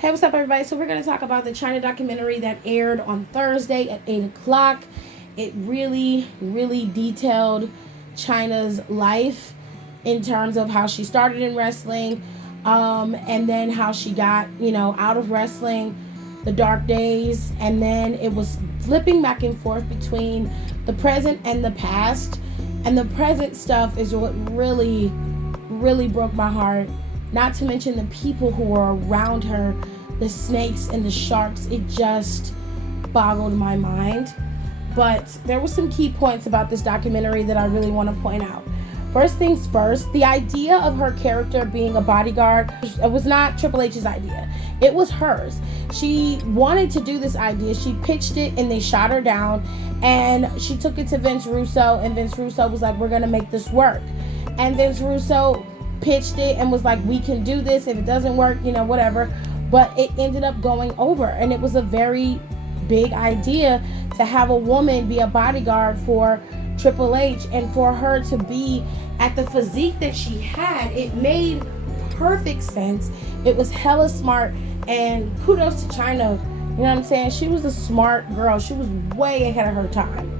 Hey, what's up, everybody? So we're going to talk about the Chyna documentary that aired on Thursday at 8 o'clock. It really, really detailed Chyna's life in terms of how she started in wrestling, and then how she got, out of wrestling, the dark days, and then it was flipping back and forth between the present and the past. And the present stuff is what really, really broke my heart. Not to mention the people who were around her, the snakes and the sharks. It just boggled my mind. But there were some key points about this documentary that I really want to point out. First things first, the idea of her character being a bodyguard, it was not Triple H's idea. It was hers. She wanted to do this idea. She pitched it and they shot her down. And she took it to Vince Russo, and Vince Russo was like, we're going to make this work. And Vince Russo pitched it and was like, we can do this. If it doesn't work, whatever. But it ended up going over, and it was a very big idea to have a woman be a bodyguard for Triple H, and for her to be at the physique that she had. It made perfect sense. It was hella smart, and kudos to Chyna. You know what I'm saying? She was a smart girl. She was way ahead of her time.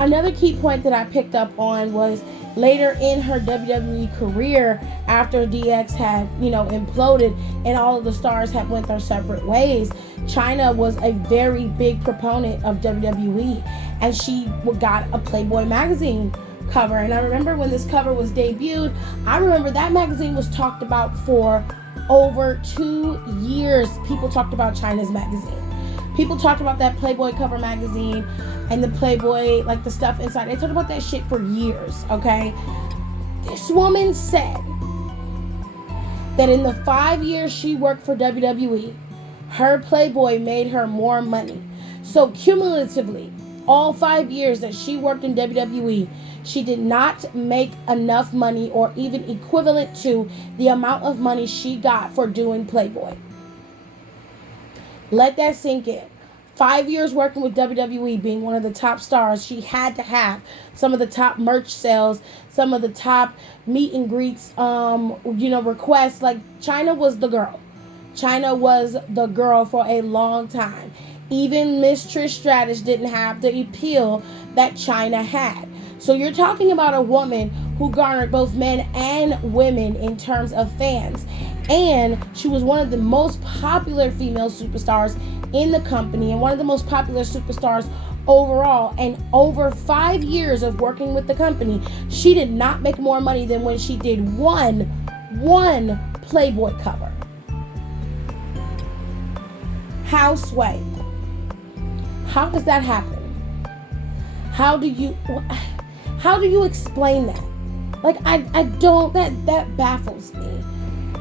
Another key point that I picked up on was later in her WWE career, after DX had, imploded and all of the stars had went their separate ways, Chyna was a very big proponent of WWE, and she got a Playboy magazine cover. And I remember when this cover was debuted, I remember that magazine was talked about for over 2 years. People talked about Chyna's magazine. People talked about that Playboy cover magazine and the Playboy, like the stuff inside. They talked about that shit for years, okay? This woman said that in the 5 years she worked for WWE, her Playboy made her more money. So cumulatively, all 5 years that she worked in WWE, she did not make enough money or even equivalent to the amount of money she got for doing Playboy. Let that sink in. 5 years working with WWE, being one of the top stars, she had to have some of the top merch sales, some of the top meet and greets, requests. Like, Chyna was the girl. Chyna was the girl for a long time. Even Miss Trish Stratus didn't have the appeal that Chyna had. So you're talking about a woman who garnered both men and women in terms of fans. And she was one of the most popular female superstars in the company, and one of the most popular superstars overall. And over 5 years of working with the company, she did not make more money than when she did one Playboy cover. How sway? How does that happen? How do you explain that? Like, I don't, that baffles me.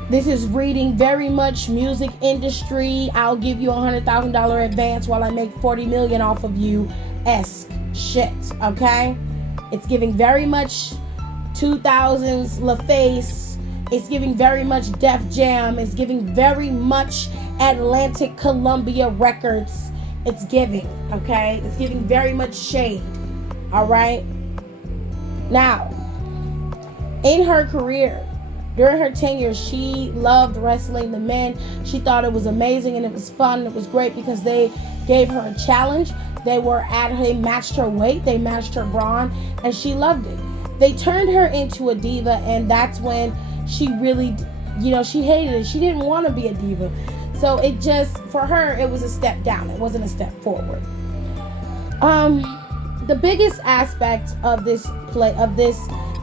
This is reading very much music industry. I'll give you $100,000 advance while I make $40 million off of you esque shit, okay? It's giving very much 2000s LaFace. It's giving very much Def Jam. It's giving very much Atlantic Columbia Records. It's giving, okay? It's giving very much shade, all right? Now, in her career, during her tenure, she loved wrestling the men. She thought it was amazing and it was fun. It was great because they gave her a challenge. They matched her weight, they matched her brawn, and she loved it. They turned her into a diva, and that's when she really, she hated it. She didn't want to be a diva. So it just, for her, it was a step down. It wasn't a step forward. The biggest aspect of this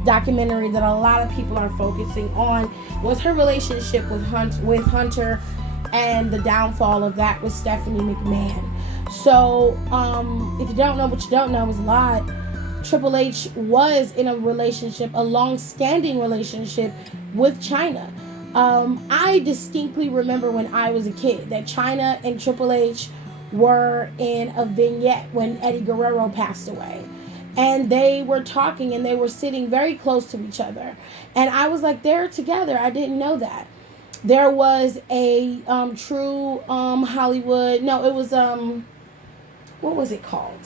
documentary that a lot of people are focusing on was her relationship with Hunter and the downfall of that with Stephanie McMahon. So if you don't know what you don't know is a lot. Triple H was in a long-standing relationship with Chyna. I distinctly remember when I was a kid that Chyna and Triple H were in a vignette when Eddie Guerrero passed away. And they were talking and they were sitting very close to each other. And I was like, they're together. I didn't know that. There was a true Hollywood. No, it was, what was it called?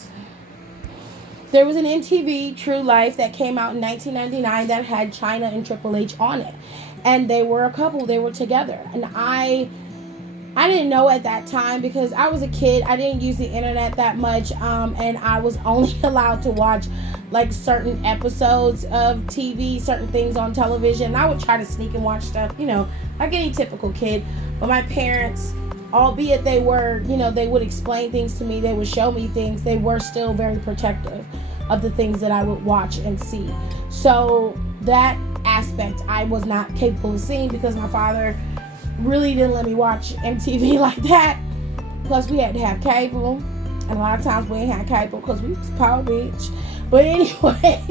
There was an MTV True Life that came out in 1999 that had Chyna and Triple H on it. and they were a couple. They were together, and I didn't know at that time because I was a kid. I didn't use the internet that much, and I was only allowed to watch like certain episodes of TV, certain things on television. And I would try to sneak and watch stuff, like any typical kid. But my parents, albeit they were, they would explain things to me, they would show me things, they were still very protective of the things that I would watch and see. So that aspect I was not capable of seeing because my father really didn't let me watch MTV like that. Plus we had to have cable, and a lot of times we ain't had cable because we was poor bitch. But anyway,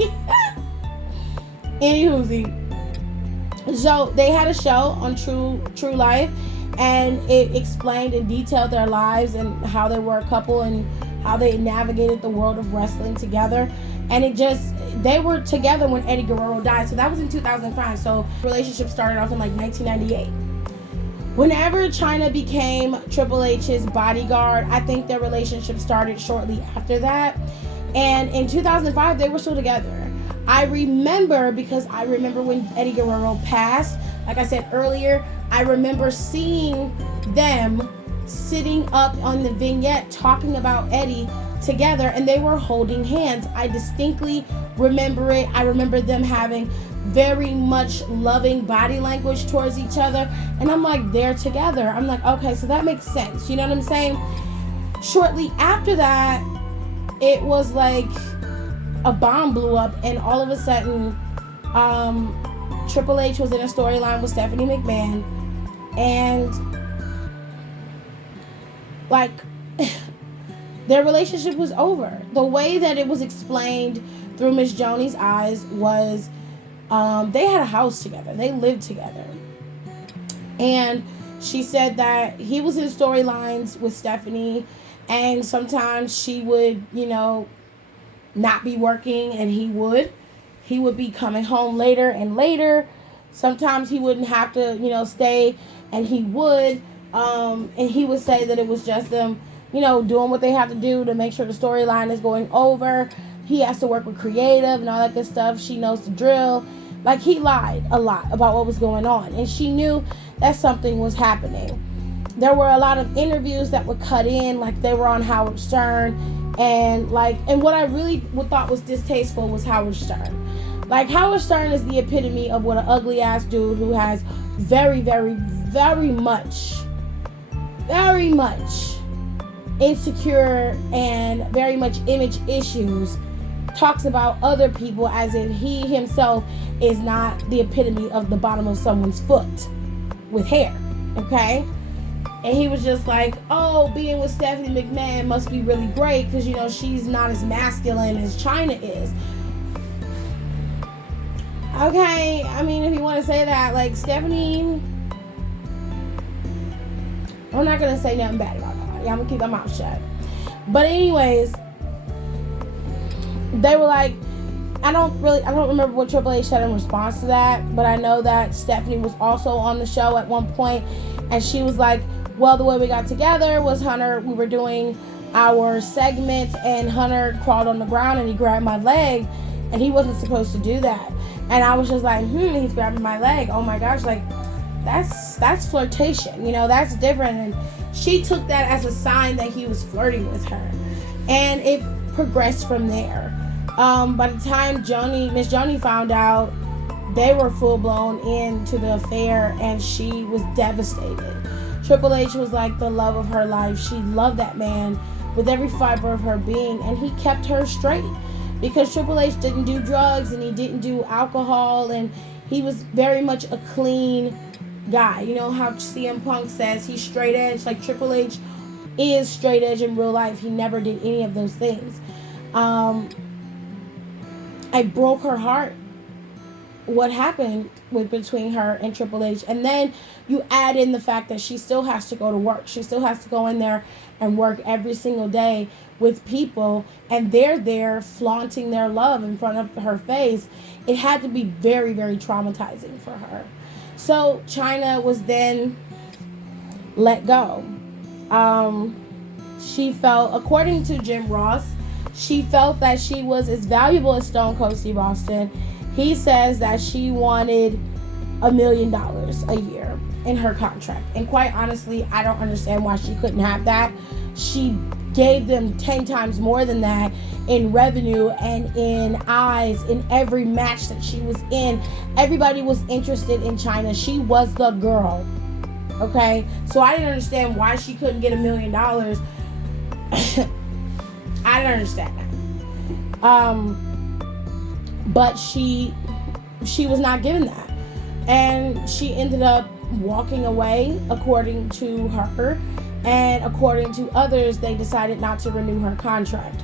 so they had a show on True Life, and it explained and detailed their lives and how they were a couple and how they navigated the world of wrestling together. And they were together when Eddie Guerrero died. So that was in 2005. So the relationship started off in like 1998. Whenever Chyna became Triple H's bodyguard, I think their relationship started shortly after that. And in 2005, they were still together. I remember when Eddie Guerrero passed, like I said earlier, I remember seeing them sitting up on the vignette talking about Eddie together, and they were holding hands. I distinctly remember it. I remember them having very much loving body language towards each other, and I'm like, they're together. I'm like, okay, so that makes sense. You know what I'm saying? Shortly after that, it was like a bomb blew up, and all of a sudden, Triple H was in a storyline with Stephanie McMahon, and like their relationship was over. The way that it was explained through Miss Joni's eyes was they had a house together. They lived together. And she said that he was in storylines with Stephanie, and sometimes she would, not be working, and he would be coming home later and later. Sometimes he wouldn't have to, stay, and he would. And he would say that it was just them, doing what they have to do to make sure the storyline is going over. He has to work with creative and all that good stuff. She knows the drill. Like, he lied a lot about what was going on, and she knew that something was happening. There were a lot of interviews that would cut in, like they were on Howard Stern, and what I really thought was distasteful was Howard Stern. Like, Howard Stern is the epitome of what an ugly ass dude who has very, very, very much insecure and very much image issues, talks about other people as if he himself is not the epitome of the bottom of someone's foot with hair, okay? And he was just like, oh, being with Stephanie McMahon must be really great because, she's not as masculine as Chyna is. Okay, I mean, if you want to say that, like, Stephanie, I'm not going to say nothing bad about nobody. I'm going to keep my mouth shut. But anyways, they were like, I don't remember what Triple H said in response to that, but I know that Stephanie was also on the show at one point, and she was like, well, the way we got together was we were doing our segment, and Hunter crawled on the ground and he grabbed my leg, and he wasn't supposed to do that. And I was just like, he's grabbing my leg. Oh my gosh, like, that's flirtation, that's different. And she took that as a sign that he was flirting with her, and it progressed from there. By the time Miss Joni found out, they were full blown into the affair, and she was devastated. Triple H was like the love of her life. She loved that man with every fiber of her being, and he kept her straight because Triple H didn't do drugs and he didn't do alcohol, and he was very much a clean guy. You know how CM Punk says he's straight edge? Like, Triple H is straight edge in real life. He never did any of those things. It broke her heart what happened between her and Triple H. And then you add in the fact that she still has to go to work. She still has to go in there and work every single day with people, and they're there flaunting their love in front of her face. It had to be very, very traumatizing for her. So Chyna was then let go. She felt, according to Jim Ross, she felt that she was as valuable as Stone Cold Steve Austin. He says that she wanted $1 million a year in her contract. And quite honestly, I don't understand why she couldn't have that. She gave them 10 times more than that in revenue and in eyes in every match that she was in. Everybody was interested in Chyna. She was the girl. Okay? So I didn't understand why she couldn't get $1 million. I didn't understand that. But she was not given that. And she ended up walking away, according to her. And according to others, they decided not to renew her contract.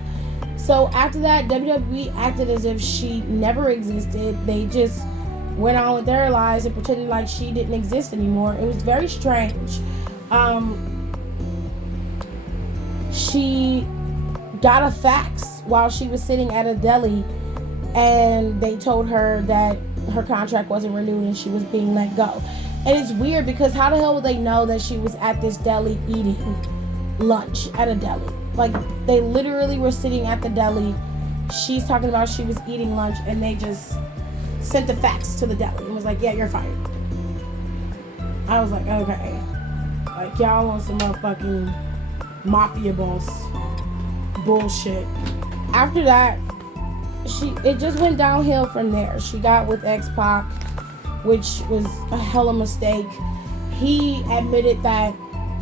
So after that, WWE acted as if she never existed. They just went on with their lives and pretended like she didn't exist anymore. It was very strange. She got a fax while she was sitting at a deli, and they told her that her contract wasn't renewed and she was being let go. And it's weird because how the hell would they know that she was at this deli eating lunch at a deli? Like, they literally were sitting at the deli. She's talking about she was eating lunch, and they just sent the fax to the deli and was like, yeah, you're fired. I was like, okay. Like, y'all on some motherfucking mafia boss bullshit. After that, it just went downhill from there. She got with X-Pac, which was a hella mistake. He admitted that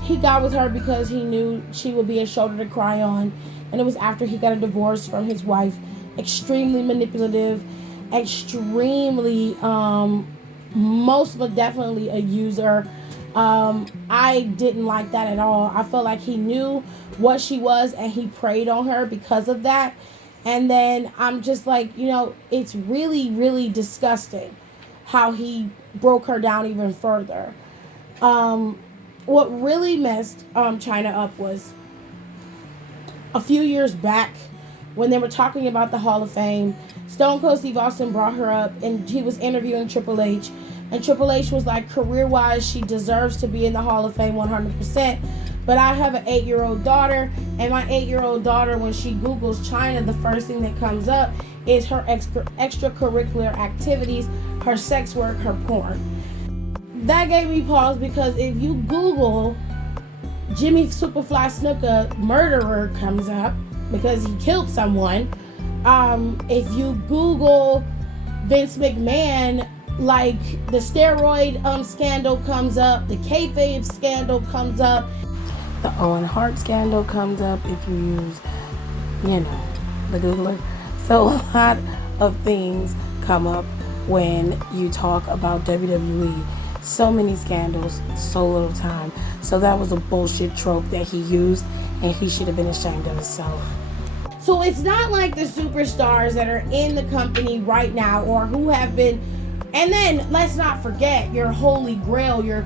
he got with her because he knew she would be a shoulder to cry on, and it was after he got a divorce from his wife. Extremely manipulative, extremely, most but definitely a user. I didn't like that at all. I felt like he knew what she was and he preyed on her because of that. And then I'm just like, it's really, really disgusting how he broke her down even further. What really messed Chyna up was a few years back when they were talking about the Hall of Fame. Stone Cold Steve Austin brought her up and he was interviewing Triple H. And Triple H was like, career-wise, she deserves to be in the Hall of Fame 100%. But I have an 8-year-old daughter, and my 8-year-old daughter, when she Googles Chyna, the first thing that comes up is her extracurricular activities, her sex work, her porn. That gave me pause because if you Google Jimmy Superfly Snuka murderer comes up because he killed someone. If you Google Vince McMahon, like the steroid scandal comes up, the kayfabe scandal comes up, the Owen Hart scandal comes up if you use, the Googler. So a lot of things come up when you talk about WWE. So many scandals, so little time. So that was a bullshit trope that he used, and he should have been ashamed of himself. So it's not like the superstars that are in the company right now or who have been. And then let's not forget your holy grail, your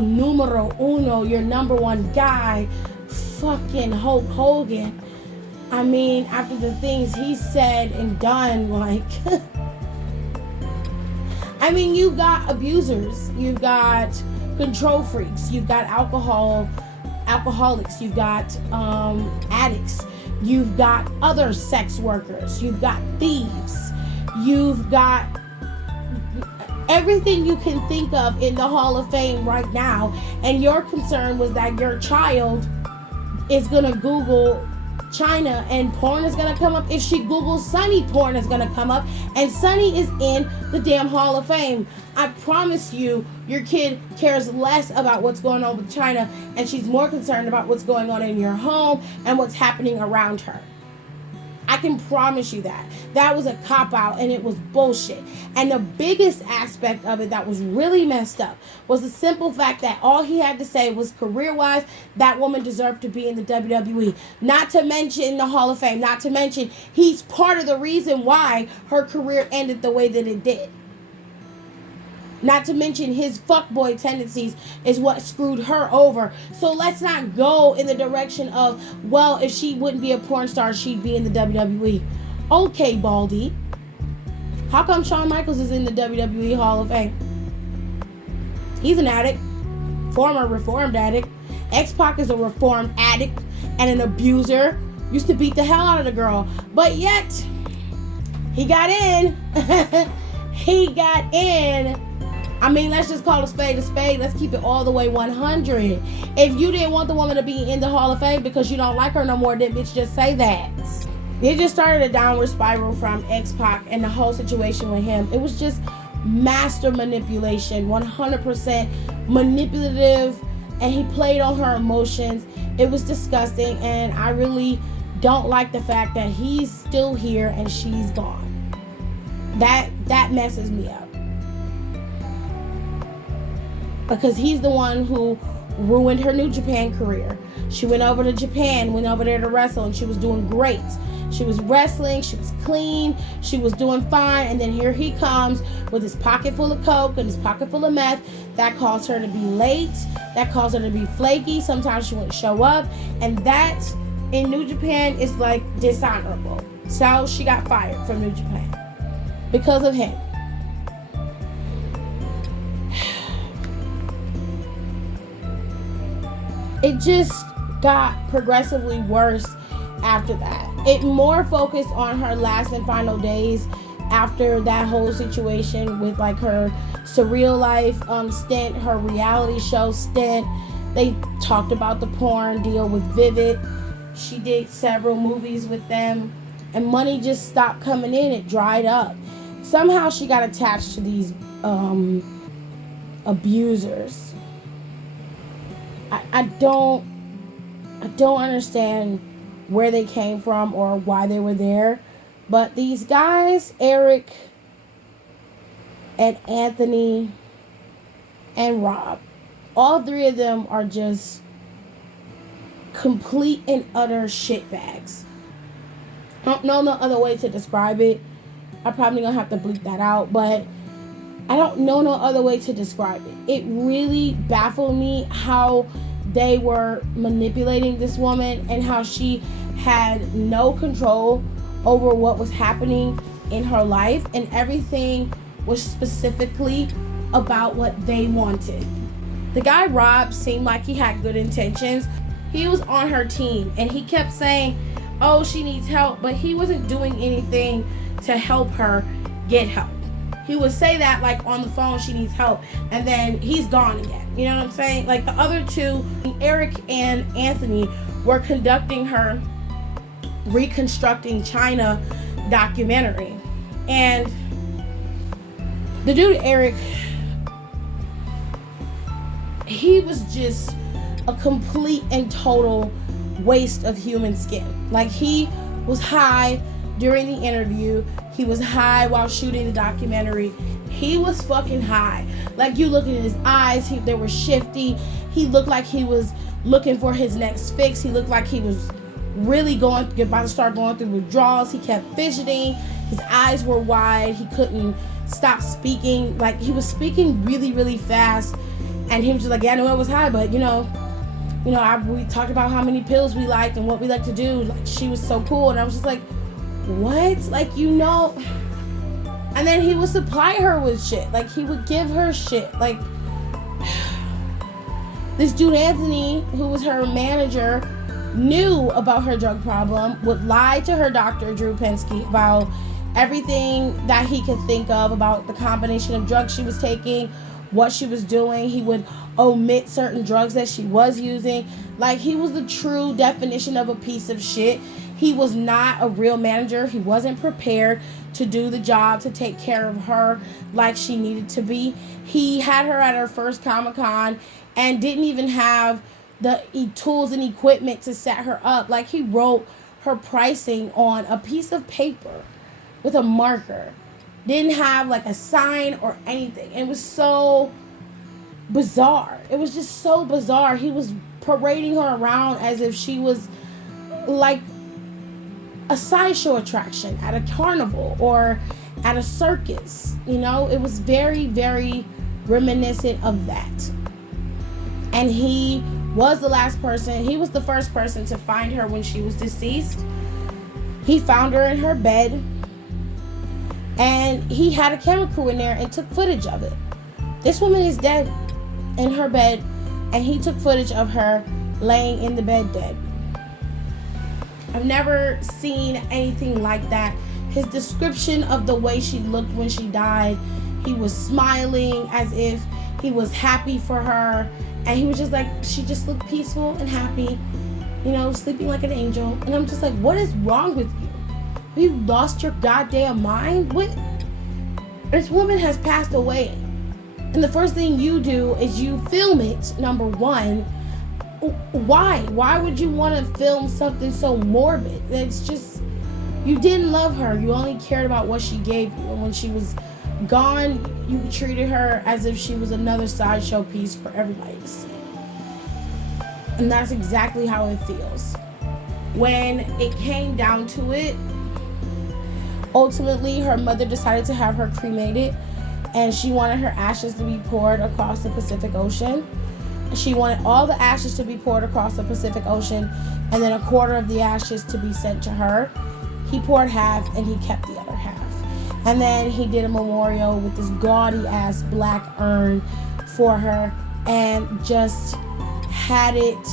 numero uno, your number one guy, fucking Hulk Hogan. I mean, after the things he said and done, like, I mean, you've got abusers, you've got control freaks, you've got alcoholics, you've got addicts, you've got other sex workers, you've got thieves, you've got everything you can think of in the Hall of Fame right now. And your concern was that your child is gonna Google Chyna and porn is gonna come up. If she Googles Sunny, porn is gonna come up, and Sunny is in the damn Hall of Fame. I promise you, your kid cares less about what's going on with Chyna, and she's more concerned about what's going on in your home and what's happening around her. I can promise you that. That was a cop-out, and it was bullshit. And the biggest aspect of it that was really messed up was the simple fact that all he had to say was, career-wise, that woman deserved to be in the WWE. Not to mention the Hall of Fame. Not to mention he's part of the reason why her career ended the way that it did. Not to mention his fuckboy tendencies is what screwed her over. So let's not go in the direction of, well, if she wouldn't be a porn star, she'd be in the WWE. Okay, Baldy. How come Shawn Michaels is in the WWE Hall of Fame? He's an addict. Former reformed addict. X-Pac is a reformed addict and an abuser. Used to beat the hell out of the girl. But yet, he got in. He got in. I mean, let's just call a spade a spade. Let's keep it all the way 100. If you didn't want the woman to be in the Hall of Fame because you don't like her no more, then bitch, just say that. It just started a downward spiral from X-Pac and the whole situation with him. It was just master manipulation, 100% manipulative, and he played on her emotions. It was disgusting, and I really don't like the fact that he's still here and she's gone. That messes me up. Because he's the one who ruined her New Japan career. She went over to Japan, went over there to wrestle, and she was doing great. She was wrestling, she was clean, she was doing fine, and then here he comes with his pocket full of coke and his pocket full of meth. That caused her to be late, that caused her to be flaky. Sometimes she wouldn't show up, and that in New Japan is like dishonorable. So she got fired from New Japan because of him. It just got progressively worse after that. It more focused on her last and final days after that whole situation with like her surreal life stint, her reality show stint. They talked about the porn deal with Vivid. She did several movies with them, and money just stopped coming in. It dried up. Somehow she got attached to these abusers. I don't understand where they came from or why they were there. But these guys, Eric and Anthony and Rob, all three of them are just complete and utter shitbags. I don't know no other way to describe it. I'm probably gonna have to bleep that out, but I don't know no other way to describe it. It really baffled me how they were manipulating this woman and how she had no control over what was happening in her life, and everything was specifically about what they wanted. The guy Rob seemed like he had good intentions. He was on her team and he kept saying, oh, she needs help, but he wasn't doing anything to help her get help. He would say that like on the phone, she needs help, and then he's gone again. You know what I'm saying? Like the other two, Eric and Anthony, were conducting her Reconstructing Chyna documentary. And the dude, Eric, he was just a complete and total waste of human skin. Like, he was high during the interview. He was high while shooting the documentary. He was fucking high. Like, you looking at his eyes, they were shifty. He looked like he was looking for his next fix. He looked like he was really about to start going through withdrawals. He kept fidgeting. His eyes were wide. He couldn't stop speaking. Like, he was speaking really, really fast. And he was just like, yeah, I know it was high, but we talked about how many pills we liked and what we like to do. Like, she was so cool. And I was just like, what? Like, and then he would supply her with shit. Like, he would give her shit. Like, this dude Anthony, who was her manager, knew about her drug problem, would lie to her doctor, Drew Pensky, about everything that he could think of about the combination of drugs she was taking, what she was doing. He would omit certain drugs that she was using. Like, he was the true definition of a piece of shit. He was not a real manager. He wasn't prepared to do the job, to take care of her like she needed to be. He had her at her first Comic-Con and didn't even have the tools and equipment to set her up. Like, he wrote her pricing on a piece of paper with a marker. Didn't have like a sign or anything. It was so bizarre. It was just so bizarre. He was parading her around as if she was like a sideshow attraction at a carnival or at a circus. It was very, very reminiscent of that. And he was the first person to find her when she was deceased. He found her in her bed, and he had a camera crew in there and took footage of it. This woman is dead in her bed, and he took footage of her laying in the bed dead. I've never seen anything like that. His description of the way she looked when she died He was smiling as if he was happy for her. And he was just like, she just looked peaceful and happy, you know, sleeping like an angel. And I'm just like, what is wrong with you? Have you lost your goddamn mind? What? This woman has passed away. And the first thing you do is you film it, number one. Why? Why would you want to film something so morbid? It's just, you didn't love her. You only cared about what she gave you. And when she was gone, you treated her as if she was another sideshow piece for everybody to see. And that's exactly how it feels. When it came down to it, ultimately her mother decided to have her cremated, and she wanted her ashes to be poured across the Pacific Ocean. She wanted all the ashes to be poured across the Pacific Ocean, and then a quarter of the ashes to be sent to her. He poured half and he kept the other half. And then he did a memorial with this gaudy ass black urn for her and just had it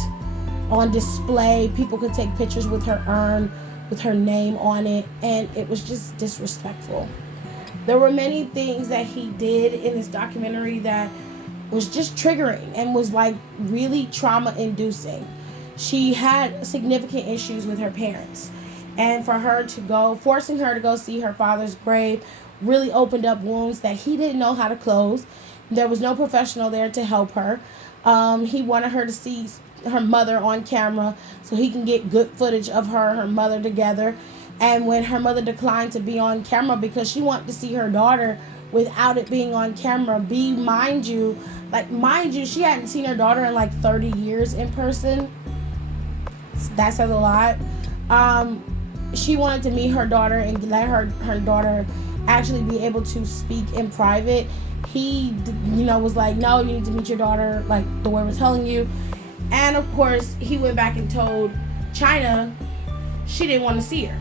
on display. People could take pictures with her urn, with her name on it, and it was just disrespectful. There were many things that he did in this documentary that was just triggering and was like really trauma inducing. She had significant issues with her parents, and for her to go, forcing her to go see her father's grave really opened up wounds that he didn't know how to close. There was no professional there to help her. He wanted her to see her mother on camera so he can get good footage of her mother together. And when her mother declined to be on camera because she wanted to see her daughter without it being on camera, mind you, she hadn't seen her daughter in like 30 years in person. That says a lot. She wanted to meet her daughter and let her daughter actually be able to speak in private. He, was like, no, you need to meet your daughter like the way we're telling you. And of course, he went back and told Chyna she didn't want to see her.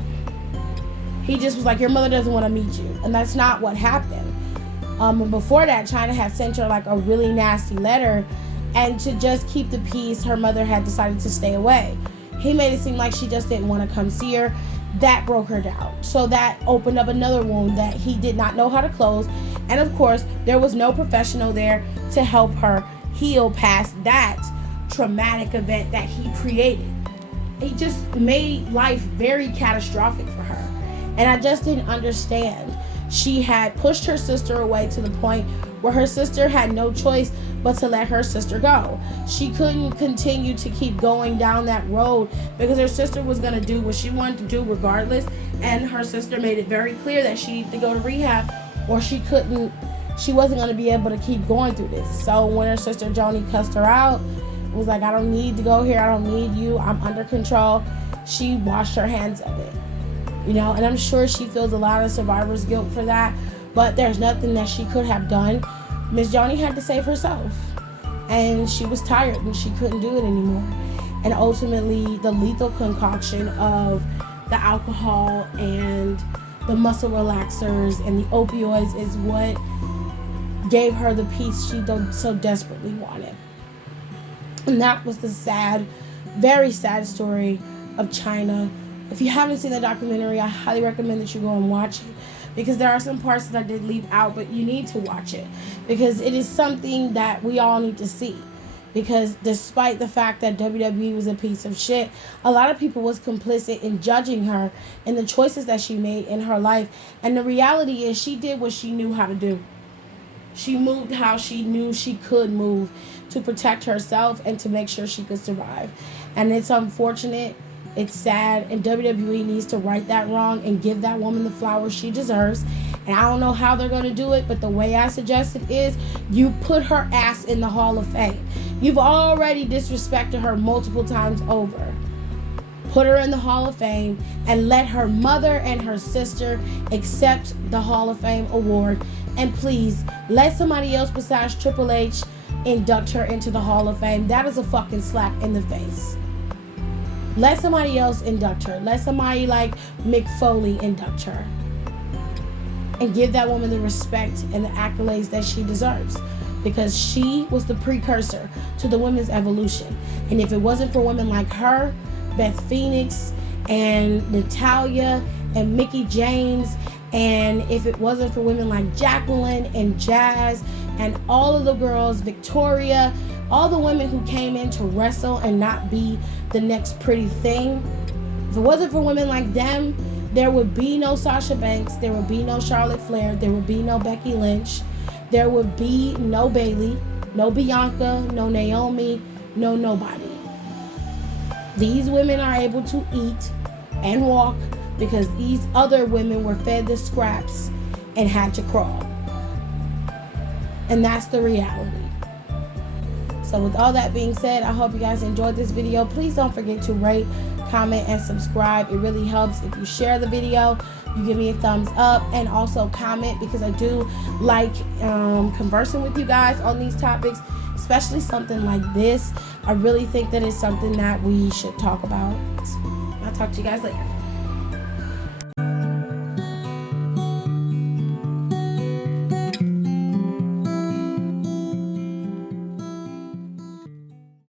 He just was like, your mother doesn't want to meet you. And that's not what happened. Before that, Chyna had sent her like a really nasty letter. And to just keep the peace, her mother had decided to stay away. He made it seem like she just didn't want to come see her. That broke her down. So that opened up another wound that he did not know how to close. And of course, there was no professional there to help her heal past that traumatic event that he created. He just made life very catastrophic for her. And I just didn't understand. She had pushed her sister away to the point where her sister had no choice but to let her sister go. She couldn't continue to keep going down that road because her sister was going to do what she wanted to do regardless. And her sister made it very clear that she needed to go to rehab or she wasn't going to be able to keep going through this. So when her sister Joni cussed her out, was like, I don't need to go here. I don't need you. I'm under control. She washed her hands of it. And I'm sure she feels a lot of survivor's guilt for that, but there's nothing that she could have done. Miss Joni had to save herself, and she was tired and she couldn't do it anymore. And ultimately, the lethal concoction of the alcohol and the muscle relaxers and the opioids is what gave her the peace she so desperately wanted. And that was the sad, very sad story of Chyna. If you haven't seen the documentary, I highly recommend that you go and watch it, because there are some parts that I did leave out, but you need to watch it because it is something that we all need to see. Because despite the fact that WWE was a piece of shit, a lot of people was complicit in judging her and the choices that she made in her life. And the reality is she did what she knew how to do. She moved how she knew she could move to protect herself and to make sure she could survive. And it's unfortunate. It's sad, and WWE needs to right that wrong and give that woman the flowers she deserves. And I don't know how they're going to do it, but the way I suggest it is you put her ass in the Hall of Fame. You've already disrespected her multiple times over. Put her in the Hall of Fame and let her mother and her sister accept the Hall of Fame award. And please, let somebody else besides Triple H induct her into the Hall of Fame. That is a fucking slap in the face. Let somebody else induct her. Let somebody like Mick Foley induct her. And give that woman the respect and the accolades that she deserves. Because she was the precursor to the women's evolution. And if it wasn't for women like her, Beth Phoenix, and Natalia, and Mickie James, And if it wasn't for women like Jacqueline and Jazz and all of the girls, Victoria, all the women who came in to wrestle and not be the next pretty thing, if it wasn't for women like them, there would be no Sasha Banks, there would be no Charlotte Flair, there would be no Becky Lynch, there would be no Bayley, no Bianca, no Naomi, no nobody. These women are able to eat and walk because these other women were fed the scraps and had to crawl. And that's the reality. So with all that being said, I hope you guys enjoyed this video. Please don't forget to rate, comment, and subscribe. It really helps if you share the video, you give me a thumbs up, and also comment, because I do like conversing with you guys on these topics, especially something like this. I really think that it's something that we should talk about. I'll talk to you guys later.